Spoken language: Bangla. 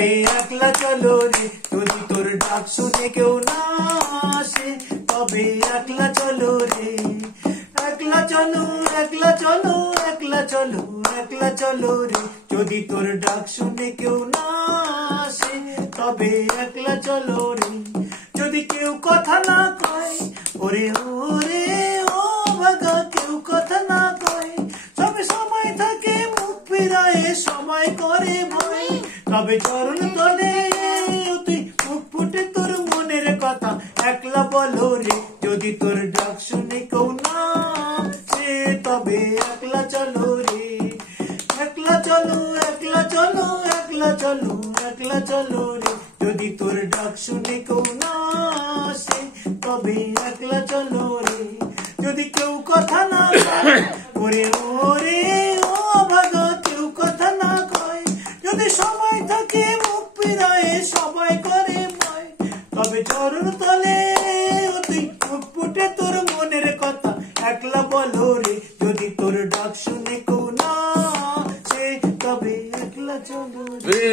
তবে একলা চলো রে, যদি তোর ডাক শুনে কেউ না আসে, তবে একলা চলো রে। একলা চলো, একলা চলো, একলা চলো, একলা চলো রে, যদি তোর ডাক শুনে কেউ না আসে, তবে একলা চলো রে। যদি কেউ কথা না কয়, ওরে ওরে ও ভাগা, কেউ কথা না কয়, তবে সময় থাকে মুখ ফিরায়, সময় করে ভয়, তবে চরণ তলে তুই মুখ ফুটে তোর মনের কথা একলা বলো রে, যদি তোর ডাক শুনে কেউ না আসে, তবে একলা চলো রে। একলা চলো, একলা চলো, একলা চলো, একলা চলো রে, যদি তোর ডাক শুনে কেউ না আসে, তবে একলা চলো রে। যদি কেউ কথা না কয়, ওরে ওরে ও ভাগা, কেউ কথা না কয়, যদি সময় থাকে মুখ ফিরায়, সবাই করে ভয়, তবে চরণ তলে তুই মুখ ফুটে তোর মনের কথা একলা বলো রে, যদি তোর ডাক শুনে কেউ না আসে, তবে একলা চলো রে।